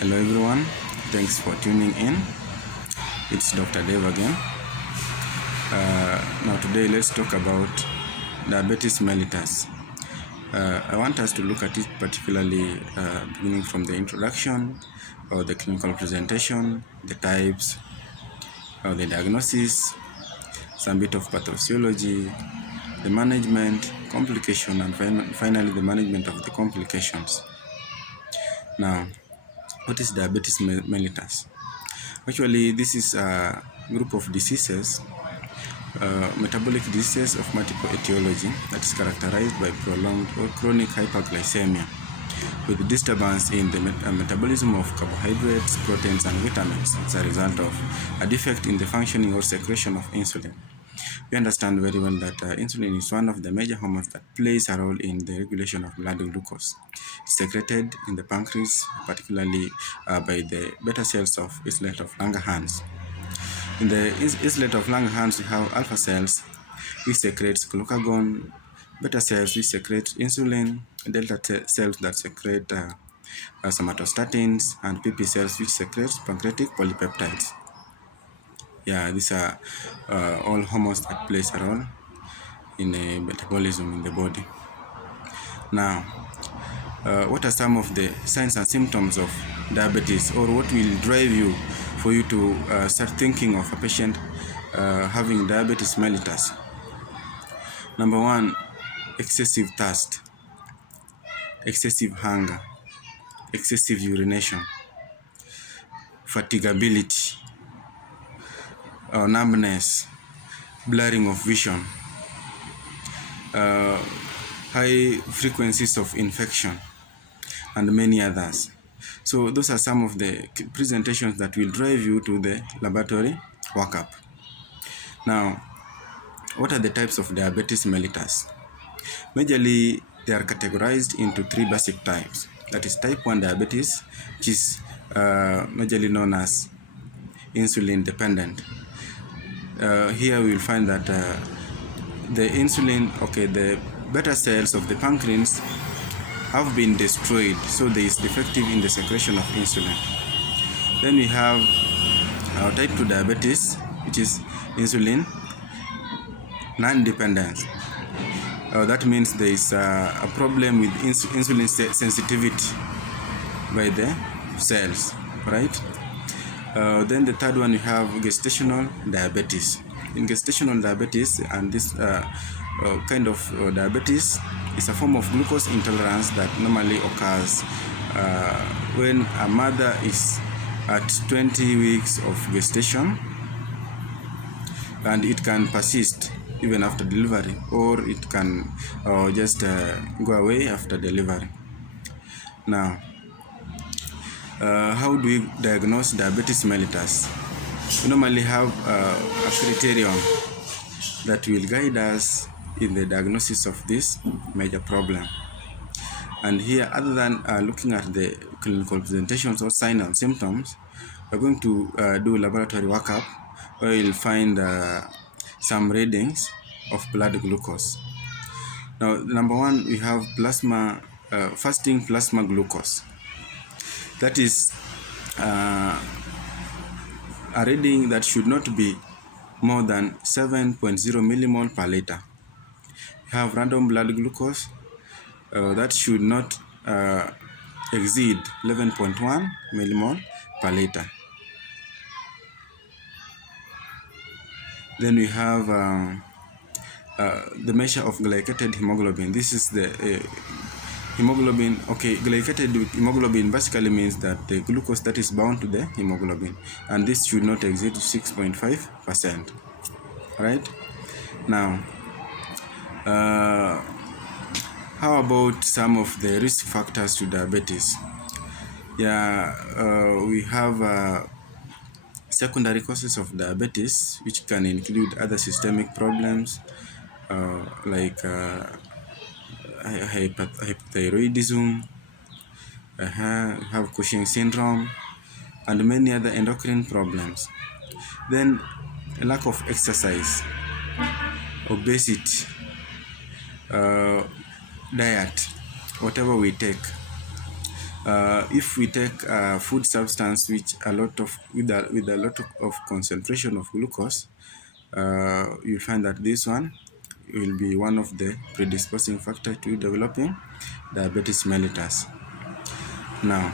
Hello everyone, thanks for tuning in. It's Dr. Dave again. Now today let's talk about diabetes mellitus. I want us to look at it particularly beginning from the introduction or the clinical presentation, the types, the diagnosis, some bit of pathophysiology, the management, complication, and finally the management of the complications. Now, what is diabetes mellitus? Actually, this is a group of diseases, metabolic diseases of multiple etiology that is characterized by prolonged or chronic hyperglycemia with disturbance in the metabolism of carbohydrates, proteins, and vitamins as a result of a defect in the functioning or secretion of insulin. We understand very well that insulin is one of the major hormones that plays a role in the regulation of blood glucose. It's secreted in the pancreas, particularly by the beta cells of islet of Langerhans. In the islet of Langerhans, we have alpha cells, which secretes glucagon, beta cells, which secrete insulin, delta cells that secrete somatostatins, and PP cells, which secrete pancreatic polypeptides. Yeah, these are all hormones that plays a role in metabolism in the body. Now, what are some of the signs and symptoms of diabetes, or what will drive you for you to start thinking of a patient having diabetes mellitus? Number one, excessive thirst, excessive hunger, excessive urination, fatigability, numbness, blurring of vision, high frequencies of infection, and many others. So those are some of the presentations that will drive you to the laboratory workup. Now, what are the types of diabetes mellitus? Majorly, they are categorized into three basic types. That is type 1 diabetes, which is majorly known as insulin dependent. Here we will find that the beta cells of the pancreas have been destroyed, so there is defective in the secretion of insulin. Then we have type 2 diabetes, which is insulin non-dependence. That means there is a problem with insulin sensitivity by the cells, right? Then the third one, we have gestational diabetes. In gestational diabetes, and this kind of diabetes is a form of glucose intolerance that normally occurs when a mother is at 20 weeks of gestation, and it can persist even after delivery, or it can just go away after delivery. Now, how do we diagnose diabetes mellitus? We normally have a criterion that will guide us in the diagnosis of this major problem. And here, other than looking at the clinical presentations or signs and symptoms, we're going to do laboratory workup where you'll find some readings of blood glucose. Now, number one, we have fasting plasma glucose. That is a reading that should not be more than 7.0 millimole per liter. We have random blood glucose that should not exceed 11.1 millimole per liter. Then we have the measure of glycated hemoglobin. This is the hemoglobin. Glycated hemoglobin basically means that the glucose that is bound to the hemoglobin, and this should not exceed 6.5%. Right? Now, how about some of the risk factors to diabetes? We have secondary causes of diabetes, which can include other systemic problems like hypothyroidism, have Cushing syndrome, and many other endocrine problems. Then a lack of exercise, obesity, diet, whatever we take, If we take a food substance which with a lot of concentration of glucose, you'll find that this one will be one of the predisposing factor to developing diabetes mellitus. Now,